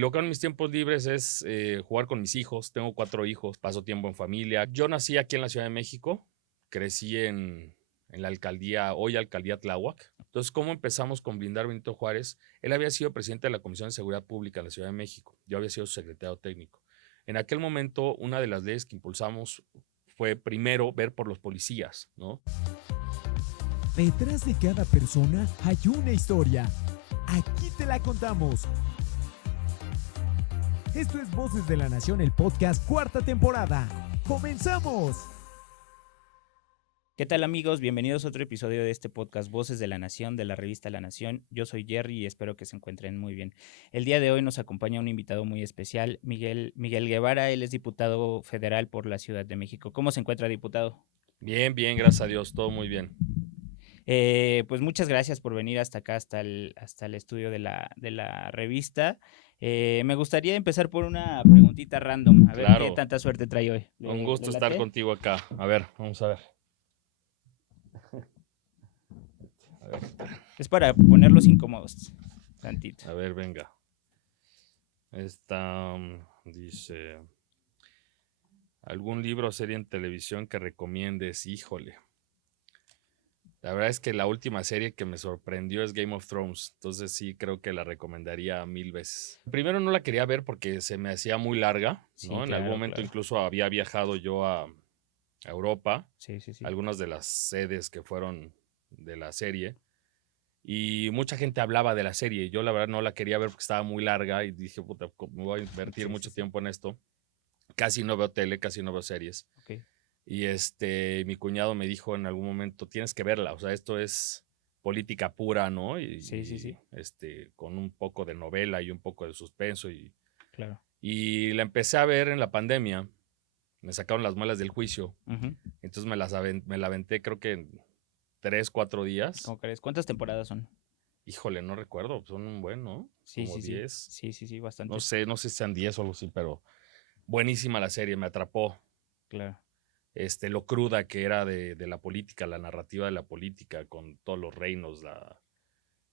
Lo que hago en mis tiempos libres es jugar con mis hijos. Tengo 4 hijos, paso tiempo en familia. Yo nací aquí en la Ciudad de México, crecí en la alcaldía, hoy alcaldía Tláhuac. Entonces, ¿cómo empezamos con Blindar Benito Juárez? Él había sido presidente de la Comisión de Seguridad Pública de la Ciudad de México. Yo había sido su secretario técnico. En aquel momento, una de las leyes que impulsamos fue primero ver por los policías, ¿no? Detrás de cada persona hay una historia. Aquí te la contamos. Esto es Voces de la Nación, el podcast, cuarta temporada. ¡Comenzamos! ¿Qué tal, amigos? Bienvenidos a otro episodio de este podcast Voces de la Nación, de la revista La Nación. Yo soy Jerry y espero que se encuentren muy bien. El día de hoy nos acompaña un invitado muy especial, Miguel Guevara. Él es diputado federal por la Ciudad de México. ¿Cómo se encuentra, diputado? Bien, gracias a Dios, todo muy bien. Pues muchas gracias por venir hasta acá, hasta el estudio de la revista. Me gustaría empezar por una preguntita random, a ver qué tanta suerte trae hoy. Un gusto estar contigo acá. A ver, vamos a ver. Es para ponerlos incómodos, tantito. A ver, venga. Esta dice: ¿algún libro o serie en televisión que recomiendes? Híjole. La verdad es que la última serie que me sorprendió es Game of Thrones. Entonces sí, creo que la recomendaría 1000 veces. Primero no la quería ver porque se me hacía muy larga, ¿no? Sí, En claro, algún momento claro. incluso había viajado yo a Europa. Sí. Algunas de las sedes que fueron de la serie. Y mucha gente hablaba de la serie. Yo la verdad no la quería ver porque estaba muy larga y dije, puta, me voy a invertir mucho tiempo en esto. Casi no veo tele, casi no veo series. Okay. Y mi cuñado me dijo en algún momento, tienes que verla, o sea, esto es política pura, ¿no? Sí. Con un poco de novela y un poco de suspenso. Claro. Y la empecé a ver en la pandemia. Me sacaron las muelas del juicio. Uh-huh. Entonces me la aventé creo que en 3, 4 días. ¿Cómo crees? ¿Cuántas temporadas son? Híjole, no recuerdo, son un buen, ¿no? Sí, Como sí, 10. sí, bastante. No sé si sean 10 o algo así, pero buenísima la serie, me atrapó. Claro. Lo cruda que era de la política, la narrativa de la política, con todos los reinos,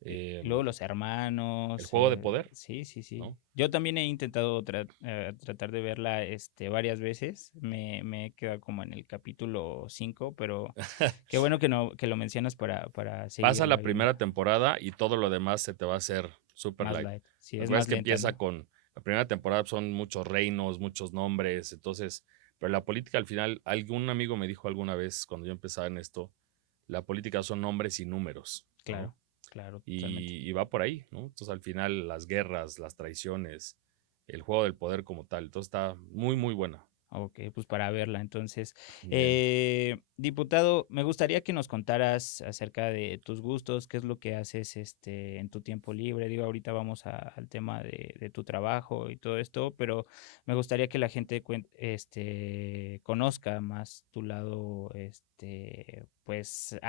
Y luego los hermanos. el juego de poder. Sí. ¿No? Yo también he intentado tratar de verla varias veces. Me he quedado como en el capítulo 5, pero qué bueno que lo mencionas para seguir. Pasa la primera temporada y todo lo demás se te va a hacer super más light. light. Sí, Lo es que pasa más es que lenta, empieza ¿no? con la primera temporada, son muchos reinos, muchos nombres, entonces, pero la política al final, algún amigo me dijo alguna vez cuando yo empezaba en esto, la política son nombres y números, ¿no? Claro, totalmente. Y va por ahí, ¿no? Entonces al final las guerras, las traiciones, el juego del poder como tal, entonces está muy, muy buena. Ok, pues para verla. Entonces, Bien. diputado, me gustaría que nos contaras acerca de tus gustos, qué es lo que haces en tu tiempo libre. Digo, ahorita vamos al tema de tu trabajo y todo esto, pero me gustaría que la gente conozca más tu lado, pues, el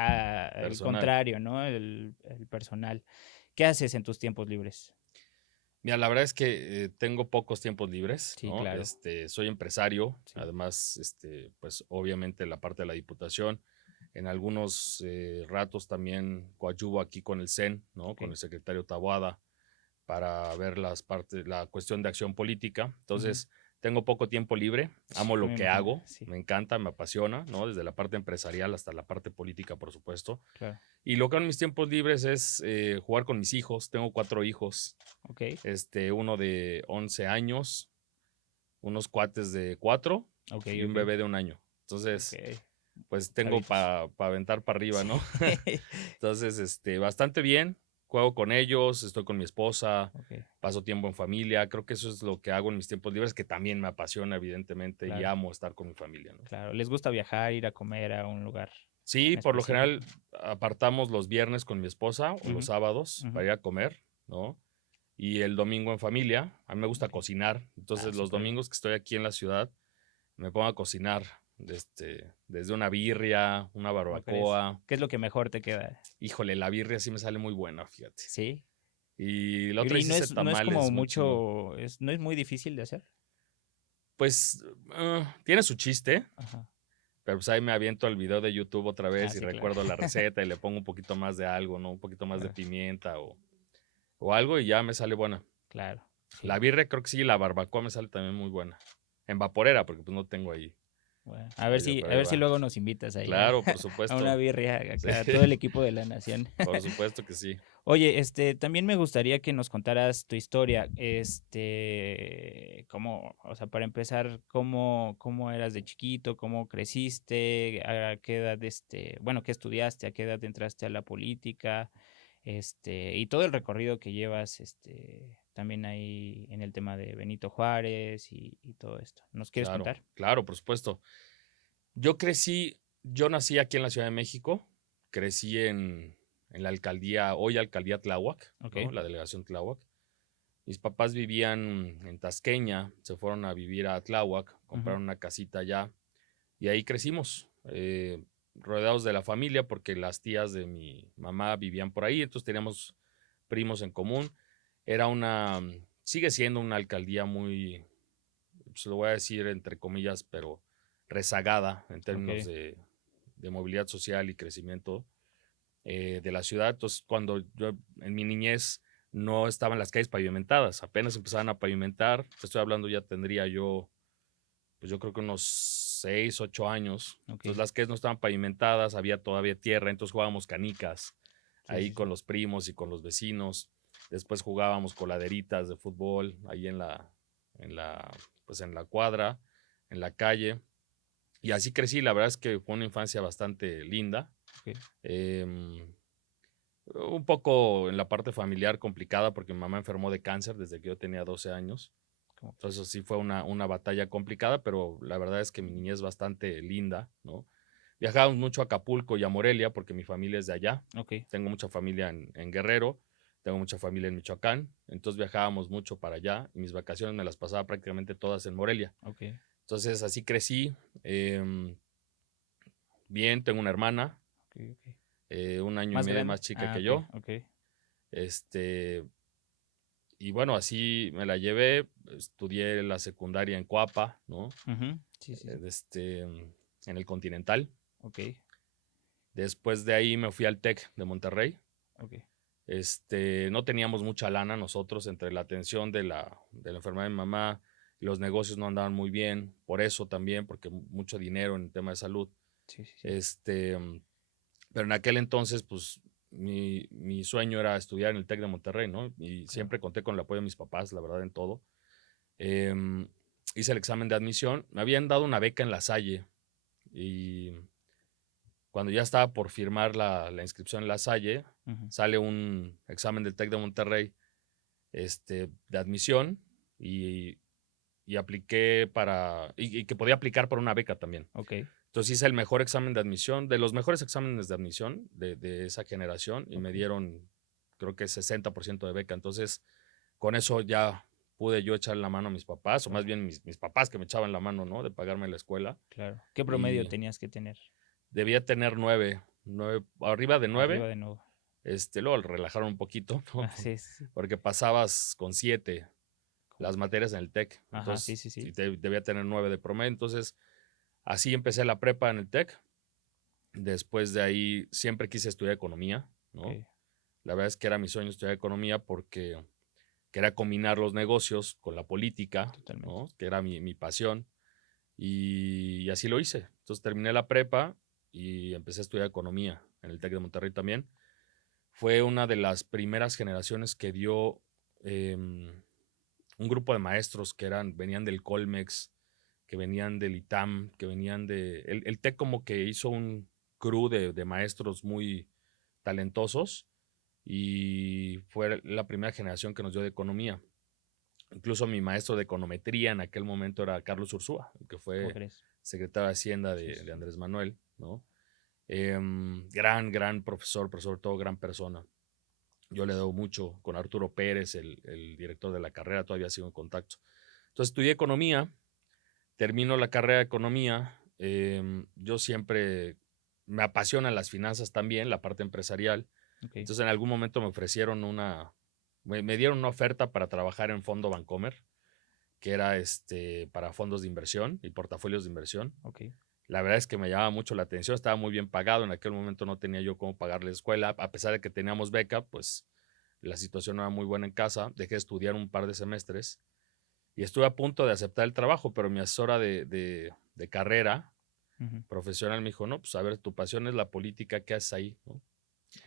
Personal. contrario, ¿no? El personal. ¿Qué haces en tus tiempos libres? Mira, la verdad es que tengo pocos tiempos libres, Sí, ¿no? claro. Soy empresario, Sí. además, pues obviamente la parte de la diputación. En algunos ratos también coadyuvo aquí con el CEN, ¿no? Ok. Con el secretario Taboada para ver la cuestión de acción política. Entonces, tengo poco tiempo libre, amo Sí, lo me que imagino, hago, sí, me encanta, me apasiona, ¿no? Desde la parte empresarial hasta la parte política, por supuesto. claro. Y lo que hago en mis tiempos libres es jugar con mis hijos. Tengo 4 hijos. Ok. Uno de 11 años, unos cuates de 4 Ok. y un bebé de 1 año. Entonces, Ok. pues tengo Chavitos. para aventar para arriba, Sí. ¿no? Entonces, bastante bien. Juego con ellos, estoy con mi esposa, Ok, paso tiempo en familia. Creo que eso es lo que hago en mis tiempos libres, que también me apasiona, evidentemente, y claro, amo estar con mi familia, ¿no? claro. ¿Les gusta viajar, ir a comer a un lugar Sí, en por lo específico? general apartamos los viernes con mi esposa o los Ujú, sábados ujú. para ir a comer, ¿no? Y el domingo en familia. A mí me gusta Ok. cocinar, entonces los Súper bien. domingos que estoy aquí en la ciudad me pongo a cocinar, desde una birria, una ¿Cómo crees? barbacoa. ¿Qué es lo que mejor te queda? Híjole, la birria sí me sale muy buena, fíjate. Sí. Y la otra Y vez hice no es como tamales, muy chingón. mucho, no es muy difícil de hacer. Pues tiene su chiste, Ajá. pero pues ahí me aviento el video de YouTube otra Ah, vez y sí, claro. recuerdo la receta y le pongo un poquito más de algo, ¿no? Un poquito más de Claro, pimienta o algo y ya me sale buena. claro. Sí. La birria creo que sí, la barbacoa me sale también muy buena. En vaporera, porque pues no tengo ahí. Bueno, a ver Pero si ahí va. luego nos invitas ahí Claro, por a una supuesto. birria Sí, acá, todo el equipo de la nación. por supuesto que sí. Oye, también me gustaría que nos contaras tu historia, cómo, o sea, para empezar, cómo eras de chiquito, cómo creciste, a qué edad, bueno, qué estudiaste, a qué edad entraste a la política, y todo el recorrido que llevas, también ahí en el tema de Benito Juárez y todo esto. ¿Nos quieres Claro, contar? claro, por supuesto. Yo nací aquí en la Ciudad de México, crecí en la alcaldía, hoy alcaldía Tláhuac, Ok. ¿no? La delegación Tláhuac. Mis papás vivían en Tasqueña, se fueron a vivir a Tláhuac, compraron una casita allá y ahí crecimos, rodeados de la familia porque las tías de mi mamá vivían por ahí, entonces teníamos primos en común. Sigue siendo una alcaldía muy, se lo voy a decir entre comillas, pero rezagada en términos Ok. de movilidad social y crecimiento de la ciudad. Entonces, cuando yo en mi niñez no estaban las calles pavimentadas, apenas empezaban a pavimentar, te estoy hablando ya tendría yo, pues yo creo que unos 6, 8 años. Ok. Entonces las calles no estaban pavimentadas, había todavía tierra, entonces jugábamos canicas Sí, ahí sí, sí. con los primos y con los vecinos. Después jugábamos coladeritas de fútbol ahí en la, pues en la cuadra, en la calle. Y así crecí, la verdad es que fue una infancia bastante linda. Ok. Em, un poco en la parte familiar complicada porque mi mamá enfermó de cáncer desde que yo tenía 12 años. ¿Cómo? Entonces sí fue una batalla complicada, pero la verdad es que mi niñez es bastante linda, ¿no? Viajábamos mucho a Acapulco y a Morelia porque mi familia es de allá. Ok. Tengo mucha familia en Guerrero, tengo mucha familia en Michoacán, entonces viajábamos mucho para allá y mis vacaciones me las pasaba prácticamente todas en Morelia. Ok. Entonces así crecí. Bien, tengo una hermana, Ok. Ok. 1 año y medio ¿Más grande? más chica Ah, que ok. yo. Ok. Este, y bueno, así me la llevé, estudié la secundaria en Coapa, ¿no? Ujú. Sí, sí, Eh, sí. Este, en el Continental. Ok. Después de ahí me fui al TEC de Monterrey. Ok. No teníamos mucha lana nosotros entre la atención de la enfermedad de mi mamá y los negocios no andaban muy bien, por eso también, porque mucho dinero en el tema de salud. Sí, sí, sí. Pero en aquel entonces, pues mi sueño era estudiar en el TEC de Monterrey, ¿no? Y Claro. siempre conté con el apoyo de mis papás, la verdad, en todo. Em, Hice el examen de admisión, me habían dado una beca en La Salle y cuando ya estaba por firmar la inscripción en La Salle, Ujú. sale un examen del TEC de Monterrey de admisión y apliqué y que podía aplicar para una beca también. Ok. Entonces hice el mejor examen de admisión, de los mejores exámenes de admisión de esa generación y me Ok. dieron creo que 60% de beca. Entonces con eso ya pude yo echar la mano a mis papás, o más Claro. bien mis papás que me echaban la mano, ¿no? De pagarme la escuela. Claro. ¿Qué promedio Y tenías que tener? debía tener 9, arriba de Arriba 9. de nuevo. Luego lo relajaron un poquito, ¿no? Ah, sí, sí, sí. Porque pasabas con 7 Como las que- materias en el TEC. Ajá, sí, Entonces sí, sí. sí, debía tener 9 de promedio. Entonces así empecé la prepa en el TEC. Después de ahí siempre quise estudiar economía, Ok. ¿no? La verdad es que era mi sueño estudiar economía porque quería combinar los negocios con la política, Totalmente. ¿no? Que era mi pasión. Y así lo hice. Entonces terminé la prepa y empecé a estudiar economía en el TEC de Monterrey también. Fue una de las primeras generaciones que dio un grupo de maestros que venían del Colmex, que venían del ITAM, que venían de... El TEC como que hizo un crew de maestros muy talentosos y fue la primera generación que nos dio de economía. Incluso mi maestro de econometría en aquel momento era Carlos Ursúa, que ¿Cómo fue crees? secretario de Hacienda Sí, de, sí, de sí. Andrés Manuel, ¿no? Gran profesor, pero sobre todo gran persona. Yo le debo mucho con Arturo Pérez, el director de la carrera, todavía sigo en contacto. Entonces estudié economía, termino la carrera de economía. Yo siempre me apasionan las finanzas también, la parte empresarial. Ok. Entonces en algún momento me dieron una oferta para trabajar en Fondo Bancomer, que era para fondos de inversión y portafolios de inversión. Ok. La verdad es que me llamaba mucho la atención, estaba muy bien pagado, en aquel momento no tenía yo cómo pagar la escuela, a pesar de que teníamos beca, pues la situación no era muy buena en casa, dejé de estudiar un par de semestres y estuve a punto de aceptar el trabajo, pero mi asesora de carrera Ujú. profesional me dijo, no, pues a ver, tu pasión es la política, ¿qué haces ahí? ¿No?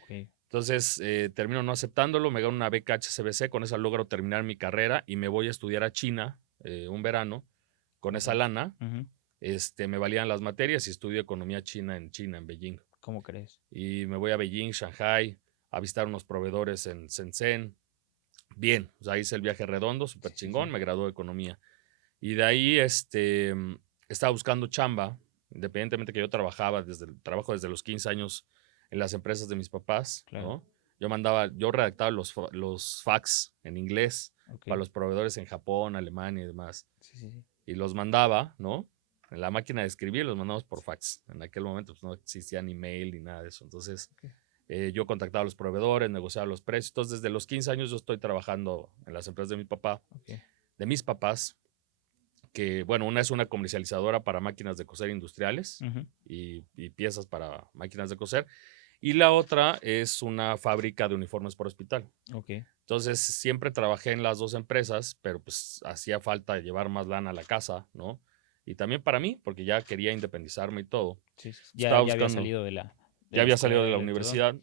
Ok. Entonces termino no aceptándolo, me gano una beca HSBC, con esa logro terminar mi carrera y me voy a estudiar a China un verano. Con esa lana Ujú. me valían las materias y estudio economía china, en Beijing. ¿Cómo crees? Y me voy a Beijing, Shanghai, a visitar unos proveedores en Shenzhen. Bien, o sea, hice el viaje redondo, súper Sí, chingón, sí. me gradué de economía. Y de ahí estaba buscando chamba, independientemente que yo trabajo desde los 15 años en las empresas de mis papás, Claro. ¿no? Yo redactaba los fax en inglés Ok. para los proveedores en Japón, Alemania y demás. Sí, sí, sí. Y los mandaba, ¿no? En la máquina de escribir los mandamos por fax. En aquel momento pues, no existía ni mail ni nada de eso. Entonces, Ok. yo contactaba a los proveedores, negociaba los precios. Entonces, desde los 15 años yo estoy trabajando en las empresas de mi papá, Ok. de mis papás, que, bueno, una es una comercializadora para máquinas de coser industriales Ujú. y piezas para máquinas de coser. Y la otra es una fábrica de uniformes por hospital. Ok. Entonces, siempre trabajé en las dos empresas, pero pues hacía falta llevar más lana a la casa, ¿no? Y también para mí, porque ya quería independizarme y todo. Sí, sí. Estaba Ya había buscando, salido de ya la había salido de la escuela y todo. universidad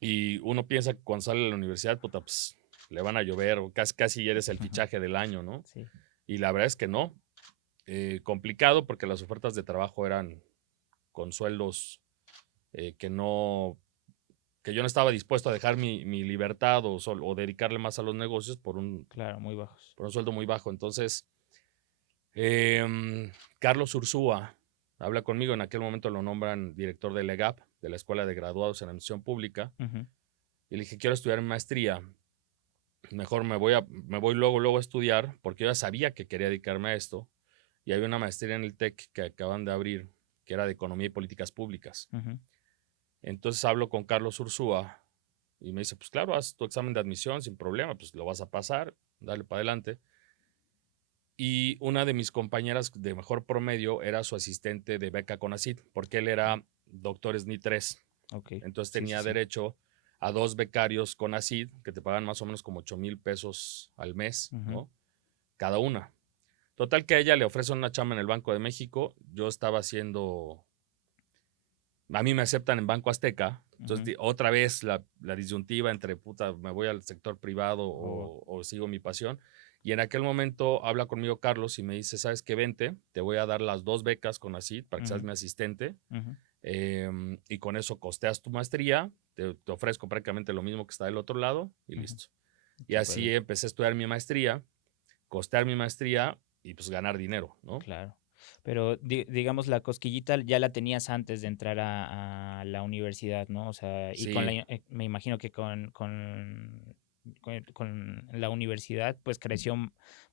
y uno piensa que cuando sale de la universidad, puta, pues le van a llover o casi eres el fichaje del año, ¿no? Sí. Y la verdad es que no. Complicado porque las ofertas de trabajo eran con sueldos que yo no estaba dispuesto a dejar mi libertad o dedicarle más a los negocios Claro, muy bajos. por un sueldo muy bajo. Entonces, Carlos Ursúa habla conmigo, en aquel momento lo nombran director de LEGAP, de la Escuela de Graduados en Administración Pública, Ujú. y le dije, quiero estudiar mi maestría, mejor me voy luego a estudiar, porque yo ya sabía que quería dedicarme a esto, y había una maestría en el TEC que acaban de abrir, que era de Economía y Políticas Públicas. Ujú. Entonces hablo con Carlos Ursúa, y me dice, pues claro, haz tu examen de admisión sin problema, pues lo vas a pasar, dale para adelante. Y una de mis compañeras de mejor promedio era su asistente de beca CONACYT, porque él era doctor SNI 3. Ok. Entonces Sí, sí, tenía sí. derecho a 2 becarios CONACYT que te pagan más o menos como 8,000 pesos al mes, Ujú. ¿no? Cada una. Total que a ella le ofrecen una chamba en el Banco de México. Yo estaba haciendo. A mí me aceptan en Banco Azteca. Entonces, Ujú. otra vez la disyuntiva entre puta, me voy al sector privado Oh. o sigo mi pasión. Y en aquel momento habla conmigo Carlos y me dice, ¿sabes qué? Vente, te voy a dar las 2 becas con CONACYT para que seas Ujú. mi asistente. Ujú. Y con eso costeas tu maestría, te ofrezco prácticamente lo mismo que está del otro lado y Ujú. listo. Y Súper así bien. empecé a estudiar mi maestría, costear mi maestría y pues ganar dinero, ¿no? Claro. Pero digamos, la cosquillita ya la tenías antes de entrar a la universidad, ¿no? O sea, y Sí, me imagino que con la universidad, pues creció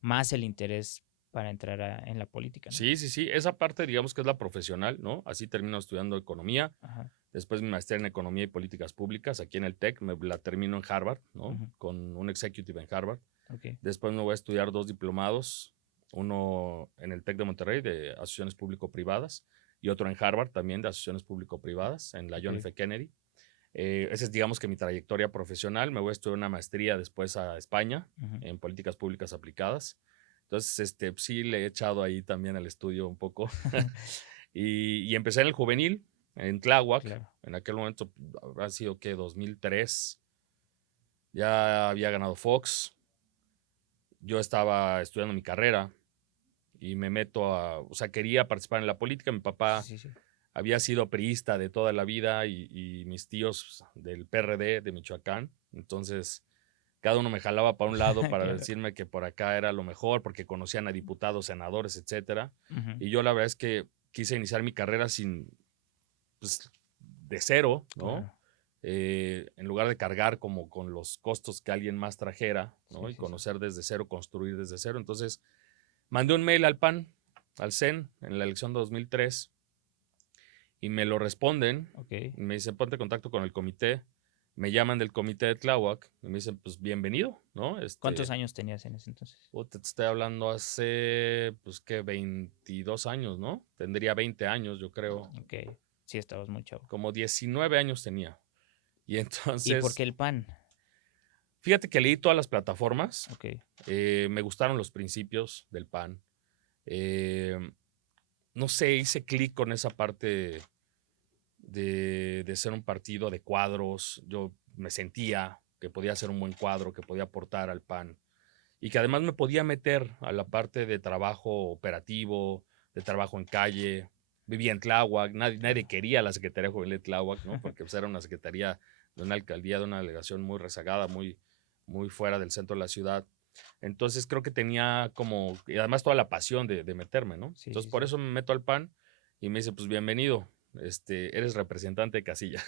más el interés para entrar en la política, ¿no? sí. Esa parte, digamos que es la profesional, ¿no? Así termino estudiando economía. Ajá. Después mi maestría en economía y políticas públicas aquí en el TEC, me la termino en Harvard, ¿no? Ujú. Con un executive en Harvard. Ok. Después me voy a estudiar 2 diplomados, uno en el TEC de Monterrey de asociaciones público-privadas y otro en Harvard también de asociaciones público-privadas en la John Ok. F. Kennedy. Esa es, digamos que mi trayectoria profesional. Me voy a estudiar una maestría después a España Ujú. en políticas públicas aplicadas. Entonces, sí le he echado ahí también al estudio un poco. y empecé en el juvenil, en Tláhuac. Claro. En aquel momento ha sido que 2003. Ya había ganado Fox. Yo estaba estudiando mi carrera y me meto o sea, quería participar en la política. Mi Sí, papá sí, sí. había sido priista de toda la vida y mis tíos del PRD de Michoacán. Entonces, cada uno me jalaba para un lado para Claro. decirme que por acá era lo mejor, porque conocían a diputados, senadores, etcétera. Ujú. Y yo la verdad es que quise iniciar mi carrera pues, de cero, ¿no? Claro. En lugar de cargar como con los costos que alguien más trajera, ¿no? Sí, Y sí, sí. conocer desde cero, construir desde cero. Entonces, mandé un mail al PAN, al CEN, en la elección de 2003, y me lo responden. Ok. Y me dicen, ponte en contacto con el comité. Me llaman del comité de Tláhuac y me dicen, pues bienvenido, ¿no? ¿Cuántos años tenías en ese entonces? Te estoy hablando hace, pues, que 22 años, ¿no? Tendría 20 años, yo creo. Ok. Sí, estabas muy chavo. Como 19 años tenía. Y ¿Y por entonces, qué el PAN? Fíjate que leí todas las plataformas. Ok. Me gustaron los principios del PAN. No sé, hice clic con esa parte de ser un partido de cuadros. Yo me sentía que podía ser un buen cuadro, que podía aportar al PAN y que además me podía meter a la parte de trabajo operativo, de trabajo en calle. Vivía en Tláhuac, nadie quería la Secretaría Juvenil de Tláhuac, ¿no? Porque pues, era una secretaría de una alcaldía, de una delegación muy rezagada, muy fuera del centro de la ciudad. Entonces creo que tenía como, y además toda la pasión de meterme, ¿no? Sí, Entonces sí, por sí. eso me meto al PAN y me dice, pues bienvenido, eres representante de casilla.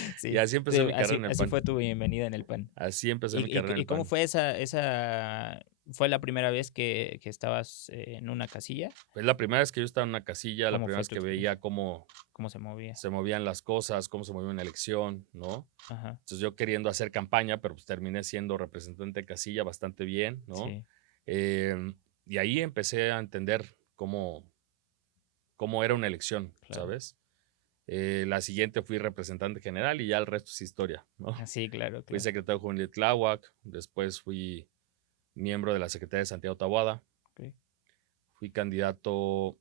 Y Sí, así empecé sí, mi carrera en el así PAN. fue tu bienvenida en el PAN. Así empecé mi carrera en Y el cómo PAN. fue fue la primera vez que estabas en una casilla? Es la primera vez que yo estaba en una casilla, la ¿Cómo primera fue vez tu que experiencia? veía cómo ¿Cómo se movía? se movían las cosas, cómo se movía una elección, ¿no? Ajá, Entonces yo queriendo hacer campaña, pero pues terminé siendo representante de casilla bastante bien, ¿no? sí. Y ahí empecé a entender cómo era una elección, Claro. ¿sabes? La siguiente fui representante general y ya el resto es historia, ¿no? Sí, claro, Fui claro. secretario juvenil de Tláhuac, después fui miembro de la Secretaría de Santiago Taboada, Ok. fui candidato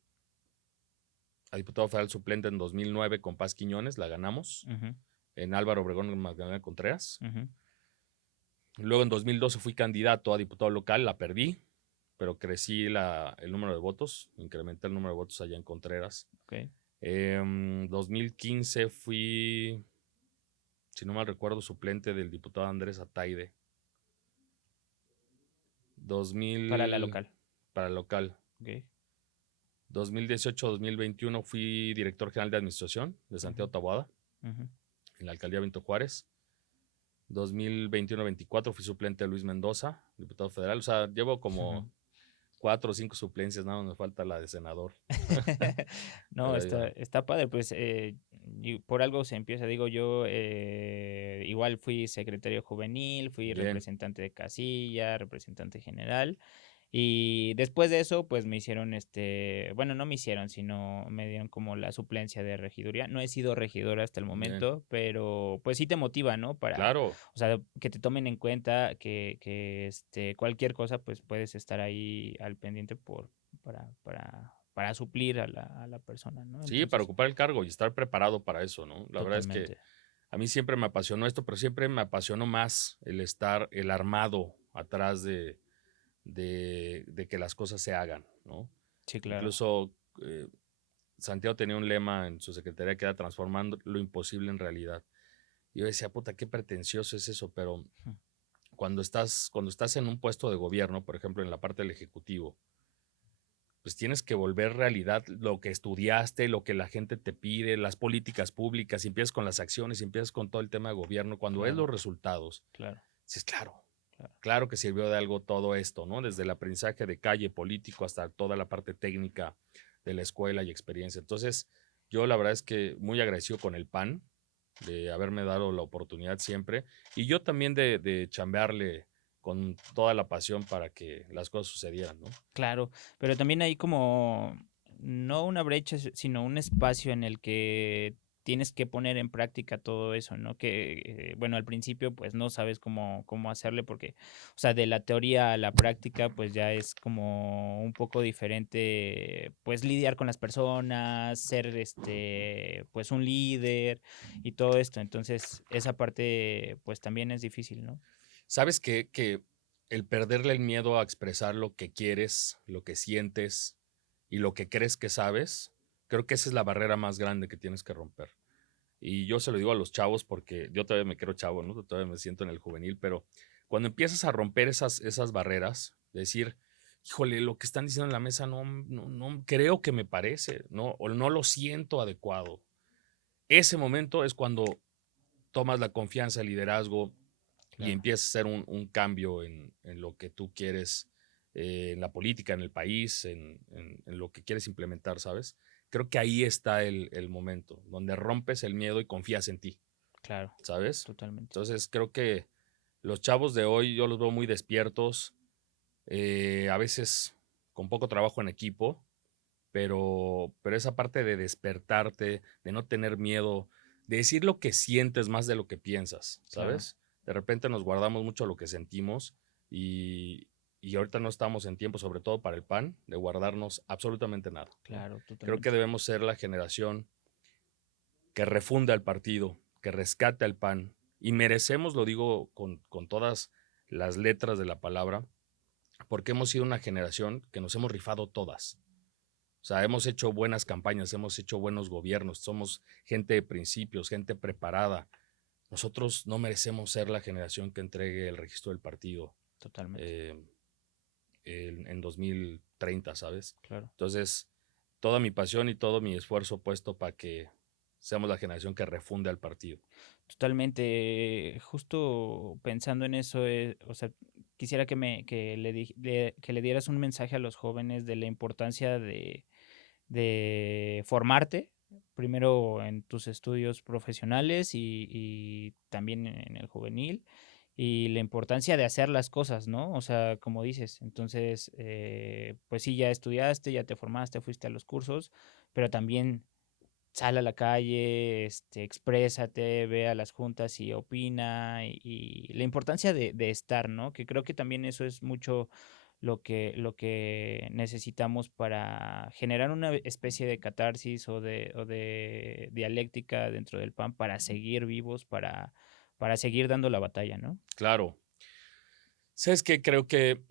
a diputado federal suplente en 2009 con Paz Quiñones, la ganamos, Ujú, en Álvaro Obregón Magdalena Contreras. ujú, Luego en 2012 fui candidato a diputado local, la perdí, pero crecí el número de votos, incrementé el número de votos allá en Contreras. ok. 2015 fui, si no mal recuerdo, suplente del diputado Andrés Ataide. Para la 2000 local. para el local. Ok. 2018-2021 fui director general de administración de Santiago Ujú, Taboada, ujú. en la alcaldía Benito Juárez. 2021-24 fui suplente de Luis Mendoza, diputado federal. O sea, llevo como 4 o 5 suplencias, nada más me falta la de senador. No, Pero ya, está padre, pues y por algo se empieza, digo yo, igual fui secretario juvenil, fui bien. representante de casilla, representante general, y después de eso, pues me hicieron bueno, no me hicieron, sino me dieron como la suplencia de regiduría. No he sido regidor hasta el Bien, momento, pero pues sí te motiva, ¿no? claro. O sea, que te tomen en cuenta cualquier cosa, pues puedes estar ahí al pendiente para suplir a la persona, ¿no? Sí, para Entonces, ocupar el cargo y estar preparado para eso, ¿no? La verdad es que totalmente. a mí siempre me apasionó esto, pero siempre me apasionó más el armado atrás de que las cosas se hagan, ¿no? Sí, claro. Incluso Santiago tenía un lema en su secretaría que era transformando lo imposible en realidad. Y yo decía, puta, qué pretencioso es eso, pero Ujú. cuando estás en un puesto de gobierno, por ejemplo, en la parte del ejecutivo, pues tienes que volver realidad lo que estudiaste, lo que la gente te pide, las políticas públicas, y empiezas con las acciones, y empiezas con todo el tema de gobierno, cuando ves Claro, los resultados, claro, dices, claro, claro. claro que sirvió de algo todo esto, ¿no? Desde el aprendizaje de calle político hasta toda la parte técnica de la escuela y experiencia. Entonces, yo la verdad es que muy agradecido con el PAN de haberme dado la oportunidad siempre y yo también de chambearle con toda la pasión para que las cosas sucedieran, ¿no? Claro, pero también hay como, no una brecha, sino un espacio en el que tienes que poner en práctica todo eso, ¿no? Que, bueno, al principio pues no sabes cómo hacerle porque, o sea, de la teoría a la práctica pues ya es como un poco diferente, pues lidiar con las personas, ser pues un líder y todo esto. Entonces, esa parte pues también es difícil, ¿no? Sabes que el perderle el miedo a expresar lo que quieres, lo que sientes y lo que crees que sabes, creo que esa es la barrera más grande que tienes que romper. Y yo se lo digo a los chavos porque yo todavía me creo chavo, ¿no? Todavía me siento en el juvenil, pero cuando empiezas a romper esas barreras, decir, híjole, lo que están diciendo en la mesa no creo que me parece, ¿no? O no lo siento adecuado. Ese momento es cuando tomas la confianza, el liderazgo y Claro, empiezas a hacer un cambio en lo que tú quieres, en la política, en el país, en lo que quieres implementar, ¿sabes? Creo que ahí está el momento, donde rompes el miedo y confías en ti, claro, ¿sabes? totalmente. Entonces creo que los chavos de hoy yo los veo muy despiertos, a veces con poco trabajo en equipo, pero esa parte de despertarte, de no tener miedo, de decir lo que sientes más de lo que piensas, Claro. ¿sabes? De repente nos guardamos mucho lo que sentimos y ahorita no estamos en tiempo, sobre todo para el PAN, de guardarnos absolutamente nada. Claro, Creo que totalmente. debemos ser la generación que refunda el partido, que rescate al PAN. Y merecemos, lo digo con todas las letras de la palabra, porque hemos sido una generación que nos hemos rifado todas. O sea, hemos hecho buenas campañas, hemos hecho buenos gobiernos, somos gente de principios, gente preparada. Nosotros no merecemos ser la generación que entregue el registro del partido Totalmente. en 2030, ¿sabes? Claro. Entonces, toda mi pasión y todo mi esfuerzo puesto para que seamos la generación que refunde al partido. Totalmente. Justo pensando en eso, o sea, quisiera que le dieras un mensaje a los jóvenes de la importancia de formarte, primero en tus estudios profesionales y también en el juvenil, y la importancia de hacer las cosas, ¿no? O sea, como dices, entonces, pues sí, ya estudiaste, ya te formaste, fuiste a los cursos, pero también sal a la calle, exprésate, ve a las juntas y opina, y la importancia de estar, ¿no? Que creo que también eso es mucho lo que necesitamos para generar una especie de catarsis o de dialéctica dentro del PAN para seguir vivos, para seguir dando la batalla, ¿no? Claro. ¿Sabes qué? Creo que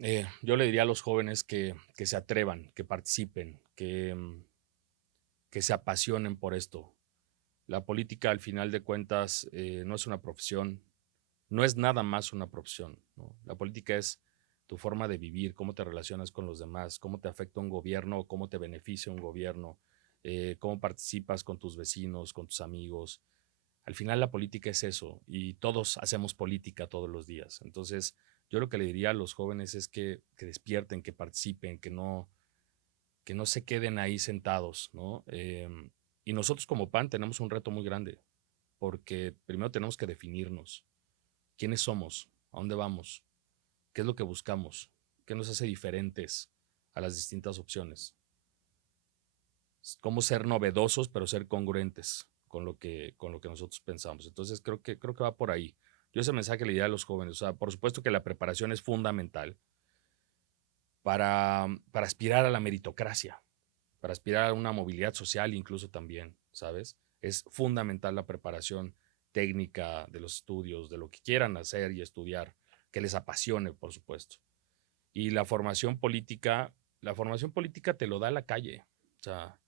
yo le diría a los jóvenes que se atrevan, que participen, que se apasionen por esto. La política, al final de cuentas, no es una profesión, no es nada más una profesión, ¿no? La política es tu forma de vivir, cómo te relacionas con los demás, cómo te afecta un gobierno, cómo te beneficia un gobierno, cómo participas con tus vecinos, con tus amigos. Al final la política es eso y todos hacemos política todos los días. Entonces, yo lo que le diría a los jóvenes es que despierten, que participen, que no se queden ahí sentados, ¿no? Y nosotros como PAN tenemos un reto muy grande, porque primero tenemos que definirnos. ¿Quiénes somos? ¿A dónde vamos? ¿Qué es lo que buscamos? ¿Qué nos hace diferentes a las distintas opciones? Cómo ser novedosos, pero ser congruentes con lo que nosotros pensamos. Entonces, creo que va por ahí. Yo ese mensaje le diría a los jóvenes. O sea, por supuesto que la preparación es fundamental para aspirar a la meritocracia, para aspirar a una movilidad social incluso también, ¿sabes? Es fundamental la preparación técnica de los estudios, de lo que quieran hacer y estudiar, que les apasione, por supuesto. Y la formación política te lo da la calle. O sea,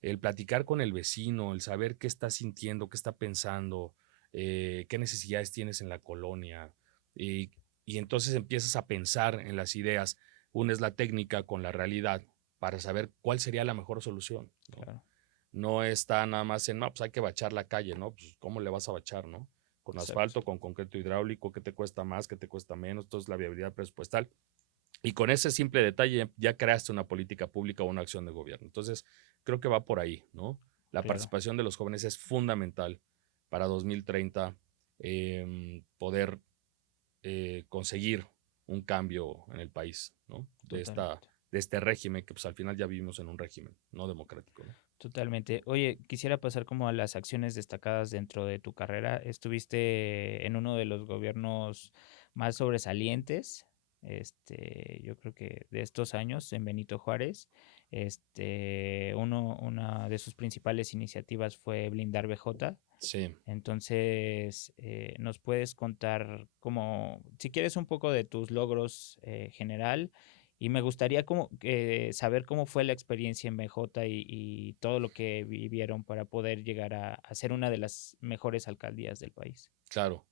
el platicar con el vecino, el saber qué está sintiendo, qué está pensando, qué necesidades tienes en la colonia. Y entonces empiezas a pensar en las ideas, unes la técnica con la realidad para saber cuál sería la mejor solución, ¿no? Claro. No está nada más en, no, pues hay que bachar la calle, ¿no? Pues ¿cómo le vas a bachar, no? Con Exacto. asfalto, con concreto hidráulico, ¿qué te cuesta más, qué te cuesta menos? Entonces la viabilidad presupuestal. Y con ese simple detalle ya creaste una política pública o una acción de gobierno. Entonces, creo que va por ahí, ¿no? La Claro. participación de los jóvenes es fundamental para 2030 poder conseguir un cambio en el país, ¿no? Totalmente. De este régimen, que pues al final ya vivimos en un régimen no democrático, ¿no? Totalmente. Oye, quisiera pasar como a las acciones destacadas dentro de tu carrera. Estuviste en uno de los gobiernos más sobresalientes, yo creo que de estos años, en Benito Juárez. Una de sus principales iniciativas fue blindar BJ. Sí. Entonces, nos puedes contar como, si quieres, un poco de tus logros general, y me gustaría saber cómo fue la experiencia en BJ y todo lo que vivieron para poder llegar a ser una de las mejores alcaldías del país. Claro.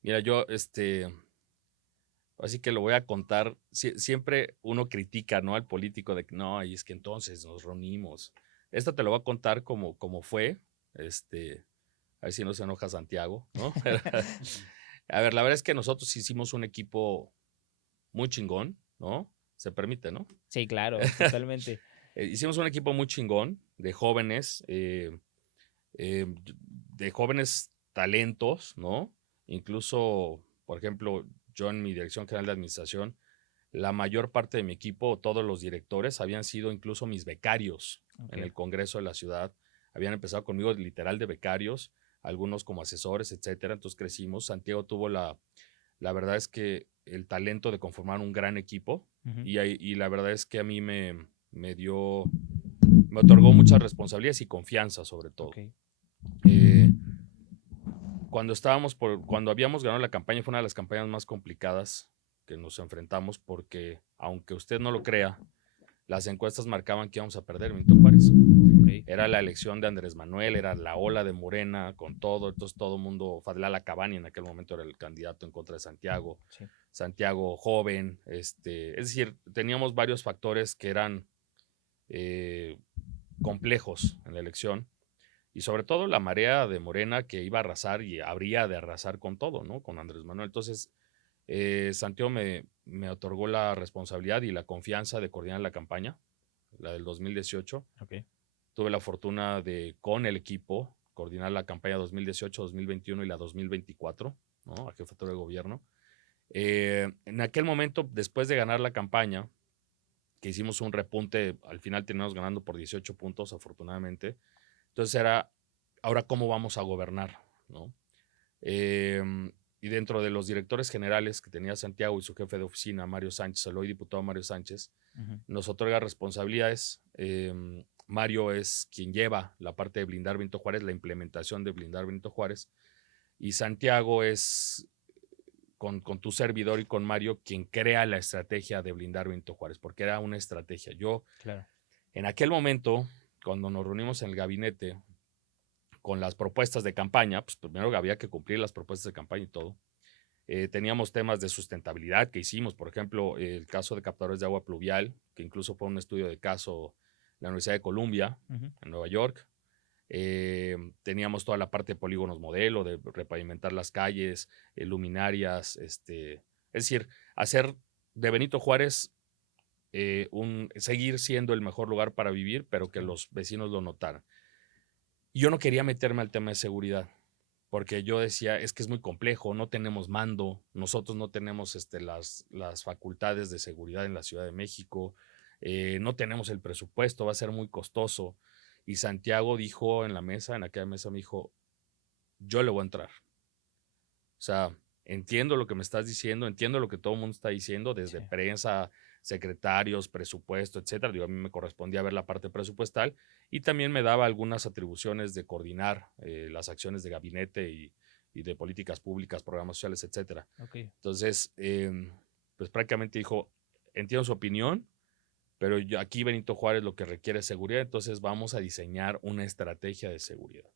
Mira, yo, así que lo voy a contar. Siempre uno critica, ¿no? Al político de que no, y es que entonces nos reunimos. Esto te lo voy a contar como fue. A ver si no se enoja Santiago, ¿no? A ver, la verdad es que nosotros hicimos un equipo muy chingón, ¿no? Se permite, ¿no? Sí, claro, totalmente. Hicimos un equipo muy chingón de jóvenes, de jóvenes talentos, ¿no? Incluso, por ejemplo, yo en mi dirección general de administración, la mayor parte de mi equipo, todos los directores, habían sido incluso mis becarios en Okay. el Congreso de la ciudad. Habían empezado conmigo literal de becarios, algunos como asesores, etcétera. Entonces crecimos. Santiago tuvo la verdad es que el talento de conformar un gran equipo y la verdad es que a mí me otorgó muchas responsabilidades y confianza sobre todo. Ok. Cuando habíamos ganado la campaña, fue una de las campañas más complicadas que nos enfrentamos porque, aunque usted no lo crea, las encuestas marcaban que íbamos a perder Benito Juárez. Ok. Era la elección de Andrés Manuel, era la ola de Morena con todo, entonces todo el mundo, Fadlala Cabani en aquel momento era el candidato en contra de Santiago, Sí. Santiago joven, es decir, teníamos varios factores que eran complejos en la elección y sobre todo la marea de Morena que iba a arrasar y habría de arrasar con todo, ¿no? Con Andrés Manuel. Entonces, Santiago me otorgó la responsabilidad y la confianza de coordinar la campaña, la del 2018. Ok. Tuve la fortuna de, con el equipo, coordinar la campaña 2018, 2021 y la 2024, ¿no? A jefatura de gobierno. En aquel momento, después de ganar la campaña, que hicimos un repunte, al final terminamos ganando por 18 puntos, afortunadamente. Entonces era, ahora cómo vamos a gobernar, ¿no? Y dentro de los directores generales que tenía Santiago y su jefe de oficina, Mario Sánchez, el hoy diputado Mario Sánchez, nos otorga responsabilidades. Mario es quien lleva la parte de blindar Benito Juárez, la implementación de blindar Benito Juárez, y Santiago es, con tu servidor y con Mario, quien crea la estrategia de blindar Benito Juárez, porque era una estrategia. Claro. En aquel momento, cuando nos reunimos en el gabinete con las propuestas de campaña, pues primero había que cumplir las propuestas de campaña y todo. Teníamos temas de sustentabilidad que hicimos, por ejemplo, el caso de captadores de agua pluvial, que incluso fue un estudio de caso en la Universidad de Columbia, en Nueva York. Teníamos toda la parte de polígonos modelo, de repavimentar las calles, luminarias, es decir, hacer de Benito Juárez seguir siendo el mejor lugar para vivir, pero que los vecinos lo notaran. Y yo no quería meterme al tema de seguridad, porque yo decía, es que es muy complejo, no tenemos mando, nosotros no tenemos las facultades de seguridad en la Ciudad de México, no tenemos el presupuesto, va a ser muy costoso. Y Santiago dijo en la mesa, en aquella mesa me dijo, yo le voy a entrar. O sea, entiendo lo que me estás diciendo, entiendo lo que todo el mundo está diciendo, desde prensa, secretarios, presupuesto, etcétera. Digo, a mí me correspondía ver la parte presupuestal y también me daba algunas atribuciones de coordinar las acciones de gabinete y de políticas públicas, programas sociales, etcétera. Okay. Entonces, pues prácticamente dijo, entiendo su opinión, pero aquí Benito Juárez lo que requiere es seguridad, entonces vamos a diseñar una estrategia de seguridad.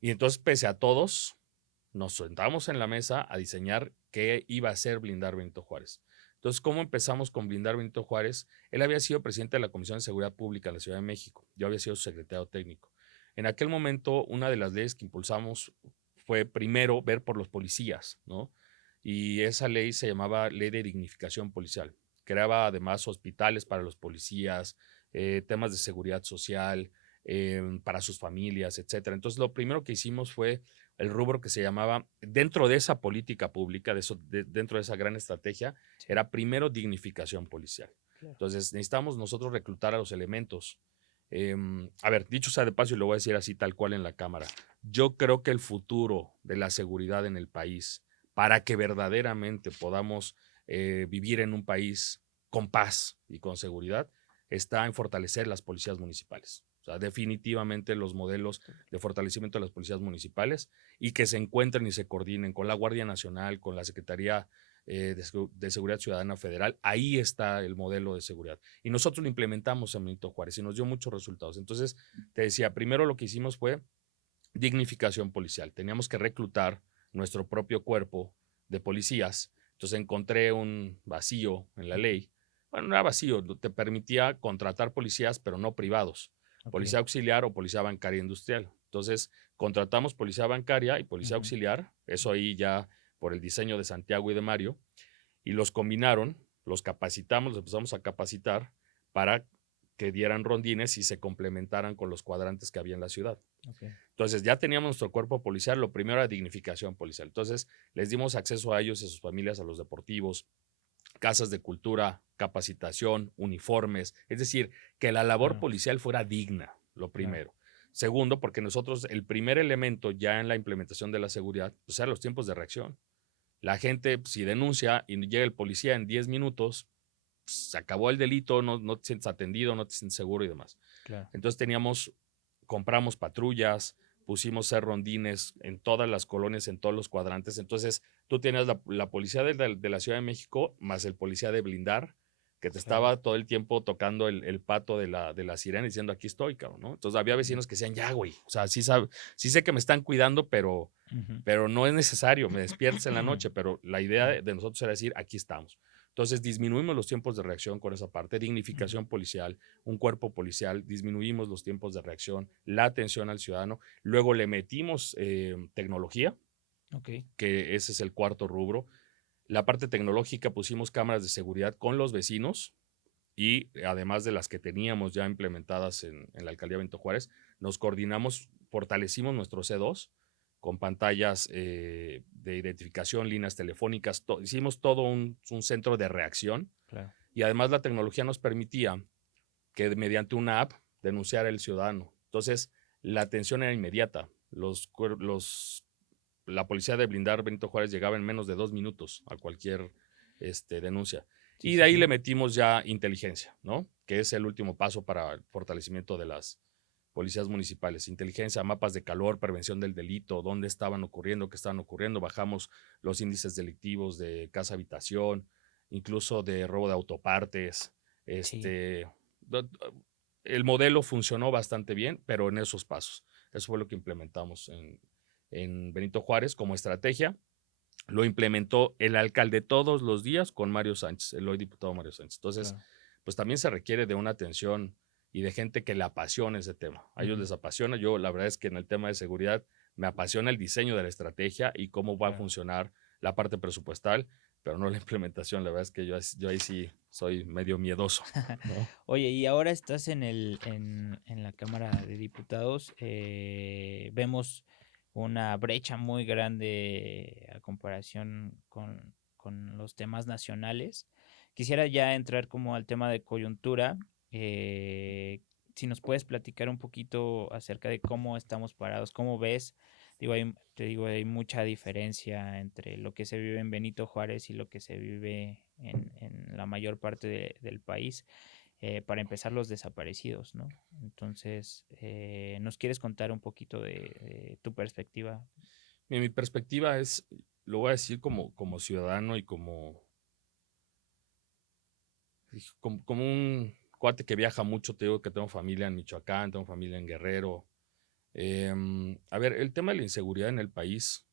Y entonces, pese a todos, nos sentamos en la mesa a diseñar qué iba a ser blindar Benito Juárez. Entonces, ¿cómo empezamos con blindar Benito Juárez? Él había sido presidente de la Comisión de Seguridad Pública en la Ciudad de México. Yo había sido su secretario técnico. En aquel momento, una de las leyes que impulsamos fue primero ver por los policías, ¿no? Y esa ley se llamaba Ley de Dignificación Policial. Creaba además hospitales para los policías, temas de seguridad social, para sus familias, etcétera. Entonces, lo primero que hicimos fue el rubro que se llamaba, dentro de esa política pública, dentro de esa gran estrategia, era primero dignificación policial. Claro. Entonces, necesitamos nosotros reclutar a los elementos. A ver, dicho sea de paso, y lo voy a decir así tal cual en la cámara, yo creo que el futuro de la seguridad en el país, para que verdaderamente podamos vivir en un país con paz y con seguridad, está en fortalecer las policías municipales. O sea, definitivamente los modelos de fortalecimiento de las policías municipales y que se encuentren y se coordinen con la Guardia Nacional, con la Secretaría de Seguridad Ciudadana Federal. Ahí está el modelo de seguridad. Y nosotros lo implementamos en Benito Juárez y nos dio muchos resultados. Entonces, te decía, primero lo que hicimos fue dignificación policial. Teníamos que reclutar nuestro propio cuerpo de policías. Entonces encontré un vacío en la ley. Bueno, no era vacío, te permitía contratar policías, pero no privados. Okay. Policía auxiliar o policía bancaria industrial. Entonces, contratamos policía bancaria y policía auxiliar, eso ahí ya por el diseño de Santiago y de Mario, y los combinaron, los capacitamos, los empezamos a capacitar para que dieran rondines y se complementaran con los cuadrantes que había en la ciudad. Okay. Entonces, ya teníamos nuestro cuerpo policial, lo primero era dignificación policial. Entonces, les dimos acceso a ellos y a sus familias, a los deportivos, casas de cultura, capacitación, uniformes, es decir, que la labor policial fuera digna, lo primero. Segundo, porque nosotros, el primer elemento ya en la implementación de la seguridad, pues eran los tiempos de reacción. La gente, si denuncia y llega el policía en 10 minutos, pues, se acabó el delito, no te sientes atendido, no te sientes seguro y demás. Claro. Entonces compramos patrullas, pusimos ser rondines en todas las colonias, en todos los cuadrantes. Entonces tú tienes la policía de la Ciudad de México más el policía de blindar, que te estaba todo el tiempo tocando el pato de la sirena diciendo aquí estoy, cabrón, ¿no? Entonces había vecinos que decían, ya, güey, o sea, sí sé que me están cuidando, pero no es necesario, me despiertes en la noche, pero la idea de nosotros era decir, aquí estamos. Entonces disminuimos los tiempos de reacción con esa parte, dignificación policial, un cuerpo policial, disminuimos los tiempos de reacción, la atención al ciudadano, luego le metimos tecnología, que ese es el cuarto rubro. La parte tecnológica, pusimos cámaras de seguridad con los vecinos y además de las que teníamos ya implementadas en la alcaldía Benito Juárez, nos coordinamos, fortalecimos nuestro C2 con pantallas de identificación, líneas telefónicas, hicimos todo un centro de reacción. Claro. Y además la tecnología nos permitía que mediante una app denunciara el ciudadano. Entonces, la atención era inmediata. La policía de blindar Benito Juárez llegaba en menos de 2 minutos a cualquier denuncia. Sí, Y sí, de ahí sí. le metimos ya inteligencia, ¿no? Que es el último paso para el fortalecimiento de las policías municipales. Inteligencia, mapas de calor, prevención del delito, dónde estaban ocurriendo, qué estaban ocurriendo. Bajamos los índices delictivos de casa-habitación, incluso de robo de autopartes. Sí. El modelo funcionó bastante bien, pero en esos pasos. Eso fue lo que implementamos en Benito Juárez como estrategia. Lo implementó el alcalde todos los días con Mario Sánchez, el hoy diputado Mario Sánchez. Entonces, Claro. pues también se requiere de una atención y de gente que le apasione ese tema. A ellos les apasiona. Yo, la verdad es que en el tema de seguridad me apasiona el diseño de la estrategia y cómo va a funcionar la parte presupuestal, pero no la implementación. La verdad es que yo ahí sí soy medio miedoso, ¿no? Oye, y ahora estás en la Cámara de Diputados. Vemos una brecha muy grande a comparación con los temas nacionales. Quisiera ya entrar como al tema de coyuntura. Si nos puedes platicar un poquito acerca de cómo estamos parados, cómo ves. Hay mucha diferencia entre lo que se vive en Benito Juárez y lo que se vive en la mayor parte del país. Para empezar, los desaparecidos, ¿no? Entonces, ¿nos quieres contar un poquito de tu perspectiva? Mi perspectiva es, lo voy a decir como ciudadano y como un cuate que viaja mucho. Te digo que tengo familia en Michoacán, tengo familia en Guerrero. A ver, el tema de la inseguridad en el país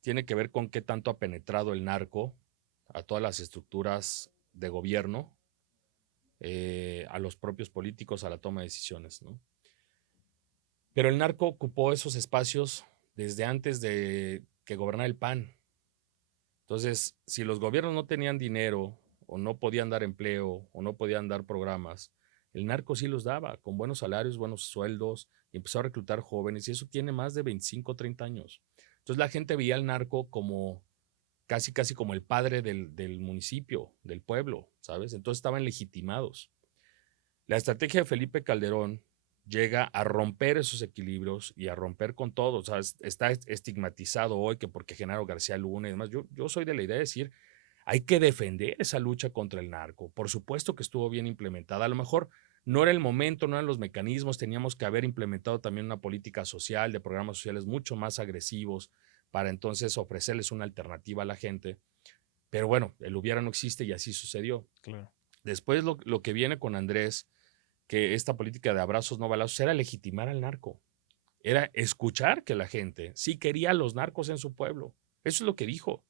tiene que ver con qué tanto ha penetrado el narco a todas las estructuras de gobierno, a los propios políticos, a la toma de decisiones, ¿no? Pero el narco ocupó esos espacios desde antes de que gobernara el PAN. Entonces, si los gobiernos no tenían dinero o no podían dar empleo o no podían dar programas, el narco sí los daba, con buenos salarios, buenos sueldos, y empezó a reclutar jóvenes, y eso tiene más de 25 o 30 años. Entonces la gente veía al narco como casi como el padre del municipio, del pueblo, ¿sabes? Entonces estaban legitimados. La estrategia de Felipe Calderón llega a romper esos equilibrios y a romper con todo. O sea, está estigmatizado hoy que porque Genaro García Luna y demás. Yo soy de la idea de decir, hay que defender esa lucha contra el narco. Por supuesto que estuvo bien implementada. A lo mejor no era el momento, no eran los mecanismos. Teníamos que haber implementado también una política social, de programas sociales mucho más agresivos para entonces ofrecerles una alternativa a la gente. Pero bueno, el hubiera no existe y así sucedió. Claro. Después lo que viene con Andrés, que esta política de abrazos no balazos era legitimar al narco. Era escuchar que la gente sí quería a los narcos en su pueblo. Eso es lo que dijo.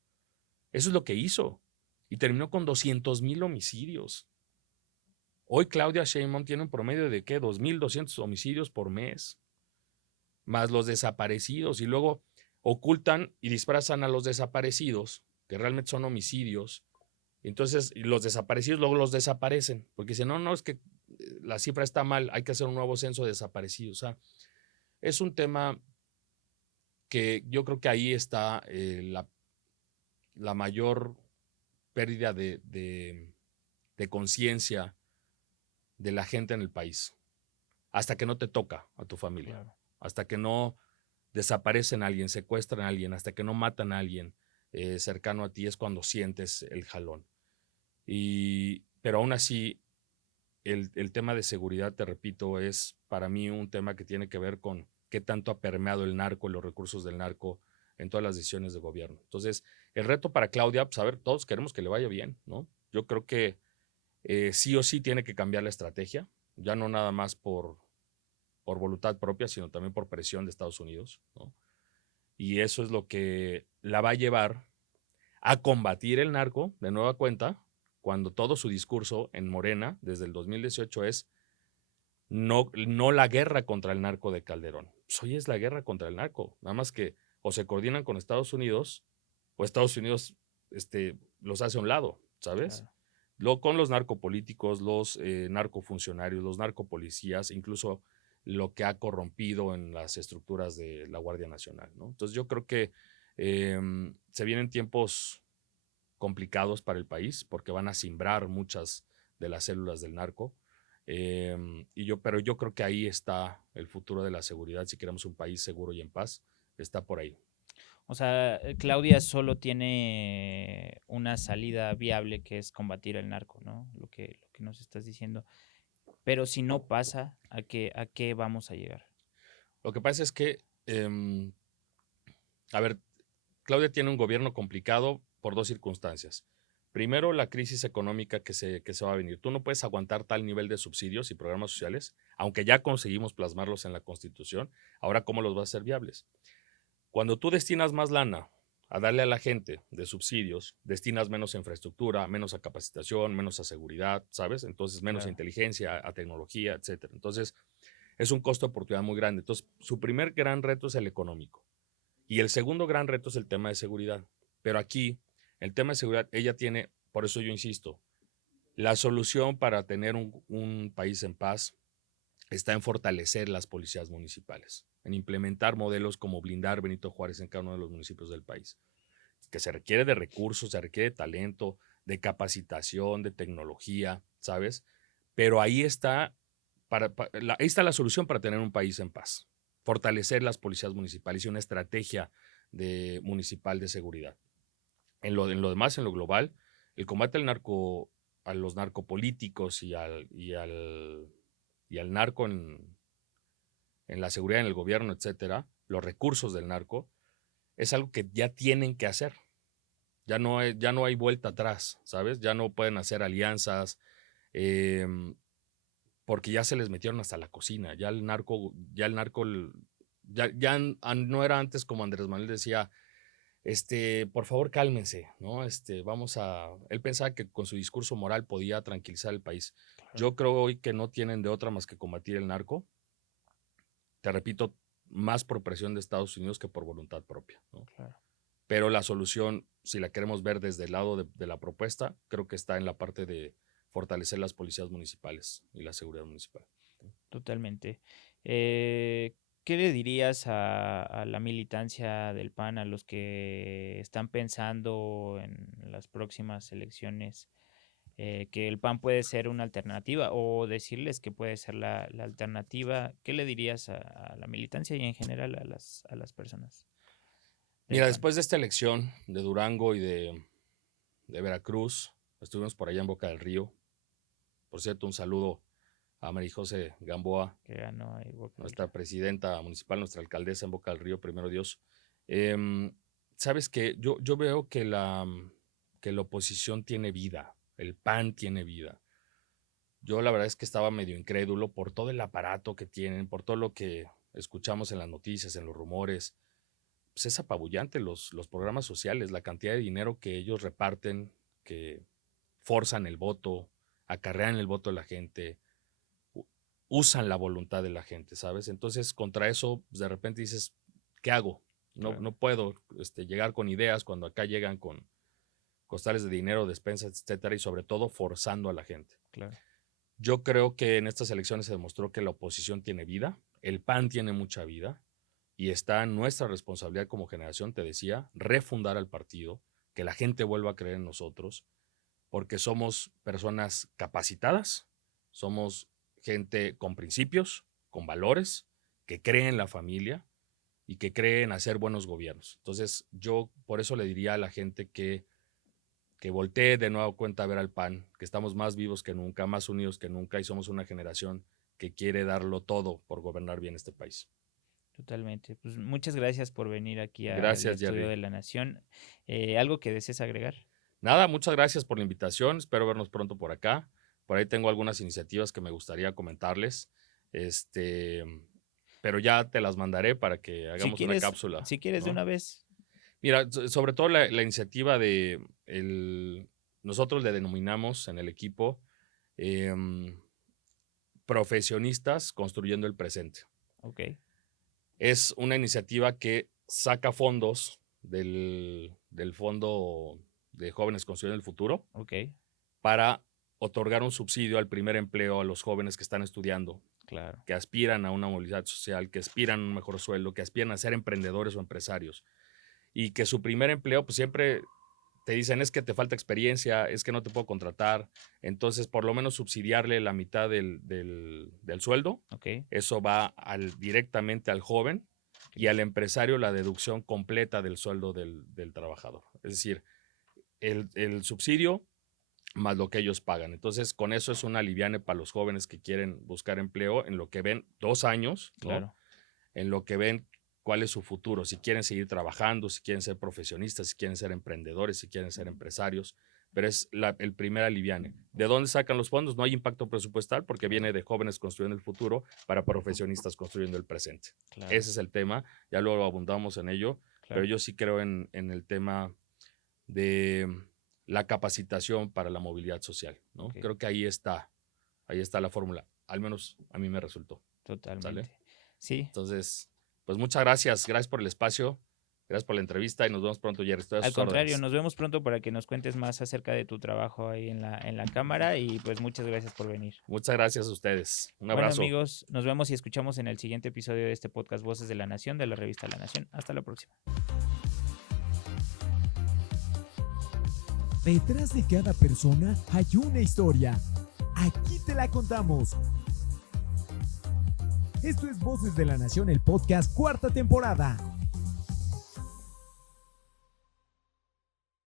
Eso es lo que hizo. Y terminó con 200,000 homicidios. Hoy Claudia Sheinbaum tiene un promedio de, ¿qué? 2,200 homicidios por mes. Más los desaparecidos. Y luego ocultan y disfrazan a los desaparecidos, que realmente son homicidios. Entonces, los desaparecidos luego los desaparecen. Porque dicen, no, es que la cifra está mal, hay que hacer un nuevo censo de desaparecidos. O sea, es un tema que yo creo que ahí está la mayor pérdida de conciencia de la gente en el país. hasta que no te toca a tu familia, Claro. hasta que no desaparecen a alguien, secuestran a alguien, hasta que no matan a alguien cercano a ti, es cuando sientes el jalón. Pero aún así, el tema de seguridad, te repito, es para mí un tema que tiene que ver con qué tanto ha permeado el narco, los recursos del narco en todas las decisiones de gobierno. Entonces, el reto para Claudia, pues a ver, todos queremos que le vaya bien, ¿no? Yo creo que sí o sí tiene que cambiar la estrategia, ya no nada más por voluntad propia, sino también por presión de Estados Unidos, ¿no? Y eso es lo que la va a llevar a combatir el narco de nueva cuenta, cuando todo su discurso en Morena, desde el 2018, es no la guerra contra el narco de Calderón. Pues hoy es la guerra contra el narco, nada más que o se coordinan con Estados Unidos o Estados Unidos los hace a un lado, ¿sabes? Claro. Con los narcopolíticos, los narcofuncionarios, los narcopolicías, incluso lo que ha corrompido en las estructuras de la Guardia Nacional, ¿no? Entonces yo creo que se vienen tiempos complicados para el país porque van a cimbrar muchas de las células del narco. Pero yo creo que ahí está el futuro de la seguridad. Si queremos un país seguro y en paz, está por ahí. O sea, Claudia solo tiene una salida viable, que es combatir el narco, ¿no? Lo que nos estás diciendo. Pero si no pasa, ¿a qué vamos a llegar? Lo que pasa es que, a ver, Claudia tiene un gobierno complicado por dos circunstancias. Primero, la crisis económica que se va a venir. Tú no puedes aguantar tal nivel de subsidios y programas sociales, aunque ya conseguimos plasmarlos en la Constitución. Ahora, ¿cómo los vas a hacer viables? Cuando tú destinas más lana a darle a la gente de subsidios, destinas menos a infraestructura, menos a capacitación, menos a seguridad, ¿sabes? Entonces, menos a Claro. inteligencia, a tecnología, etcétera. Entonces, es un costo de oportunidad muy grande. Entonces, su primer gran reto es el económico. Y el segundo gran reto es el tema de seguridad. Pero aquí, el tema de seguridad, ella tiene, por eso yo insisto, la solución para tener un país en paz está en fortalecer las policías municipales, en implementar modelos como blindar Benito Juárez en cada uno de los municipios del país, que se requiere de recursos, se requiere de talento, de capacitación, de tecnología, ¿sabes? Pero ahí está, ahí está la solución para tener un país en paz, fortalecer las policías municipales y una estrategia municipal de seguridad. En lo demás, en lo global, el combate a los narcopolíticos y al narco en la seguridad, en el gobierno, etcétera, los recursos del narco, es algo que ya tienen que hacer. Ya no hay vuelta atrás, ¿sabes? Ya no pueden hacer alianzas, porque ya se les metieron hasta la cocina. Ya el narco, no era antes como Andrés Manuel decía, por favor cálmense, ¿no? Él pensaba que con su discurso moral podía tranquilizar el país. Yo creo hoy que no tienen de otra más que combatir el narco. Te repito, más por presión de Estados Unidos que por voluntad propia, ¿no? Claro. Pero la solución, si la queremos ver desde el lado de la propuesta, creo que está en la parte de fortalecer las policías municipales y la seguridad municipal. Totalmente. ¿Qué le dirías a la militancia del PAN, a los que están pensando en las próximas elecciones, que el PAN puede ser una alternativa, o decirles que puede ser la alternativa? ¿Qué le dirías a la militancia y en general a las personas del Mira, PAN? después de esta elección de Durango y de Veracruz, estuvimos por allá en Boca del Río. Por cierto, un saludo a María José Gamboa, Que ganó ahí Boca del nuestra Río. presidenta municipal, nuestra alcaldesa en Boca del Río, primero Dios. Sabes que yo veo que la oposición tiene vida, el PAN tiene vida. Yo la verdad es que estaba medio incrédulo por todo el aparato que tienen, por todo lo que escuchamos en las noticias, en los rumores. Pues es apabullante los programas sociales, la cantidad de dinero que ellos reparten, que forzan el voto, acarrean el voto de la gente, usan la voluntad de la gente, ¿sabes? Entonces, contra eso, pues, de repente dices, ¿qué hago? Claro. No puedo llegar con ideas cuando acá llegan con costales de dinero, despensas, etcétera, y sobre todo forzando a la gente. Claro. Yo creo que en estas elecciones se demostró que la oposición tiene vida, el PAN tiene mucha vida, y está en nuestra responsabilidad como generación, te decía, refundar al partido, que la gente vuelva a creer en nosotros, porque somos personas capacitadas, somos gente con principios, con valores, que cree en la familia y que cree en hacer buenos gobiernos. Entonces, yo por eso le diría a la gente que voltee de nuevo cuenta a ver al PAN, que estamos más vivos que nunca, más unidos que nunca y somos una generación que quiere darlo todo por gobernar bien este país. Totalmente. Pues muchas gracias por venir aquí al Gracias, Estudio Jerry. de la Nación. ¿Algo que desees agregar? Nada, muchas gracias por la invitación. Espero vernos pronto por acá. Por ahí tengo algunas iniciativas que me gustaría comentarles. Pero ya te las mandaré para que hagamos una cápsula. Si quieres, ¿no? de una vez. Mira, sobre todo la iniciativa de nosotros le denominamos en el equipo profesionistas construyendo el presente. Ok. Es una iniciativa que saca fondos del Fondo de Jóvenes Construyendo el Futuro Ok. para otorgar un subsidio al primer empleo a los jóvenes que están estudiando, Claro. que aspiran a una movilidad social, que aspiran a un mejor sueldo, que aspiran a ser emprendedores o empresarios. Y que su primer empleo, pues siempre te dicen, es que te falta experiencia, es que no te puedo contratar. Entonces, por lo menos subsidiarle la mitad del sueldo. Ok. Eso va directamente al joven y al empresario la deducción completa del sueldo del trabajador. Es decir, el subsidio más lo que ellos pagan. Entonces, con eso es un aliviane para los jóvenes que quieren buscar empleo en lo que ven 2 años, ¿no? Claro. En lo que ven cuál es su futuro, si quieren seguir trabajando, si quieren ser profesionistas, si quieren ser emprendedores, si quieren ser empresarios, pero es el primer aliviane. ¿De dónde sacan los fondos? No hay impacto presupuestal porque viene de jóvenes construyendo el futuro para profesionistas construyendo el presente. Claro. Ese es el tema, ya luego abundamos en ello, pero yo sí creo en el tema de la capacitación para la movilidad social, ¿no? Okay. Creo que ahí está la fórmula, al menos a mí me resultó. Totalmente. ¿Sale? Sí. Entonces, pues muchas gracias por el espacio, gracias por la entrevista y nos vemos pronto, Jerry. Al contrario, nos vemos pronto para que nos cuentes más acerca de tu trabajo ahí en la cámara y pues muchas gracias por venir. Muchas gracias a ustedes. Un abrazo. Bueno, amigos, nos vemos y escuchamos en el siguiente episodio de este podcast Voces de la Nación, de la revista La Nación. Hasta la próxima. Detrás de cada persona hay una historia. Aquí te la contamos. Esto es Voces de la Nación, el podcast 4ª temporada.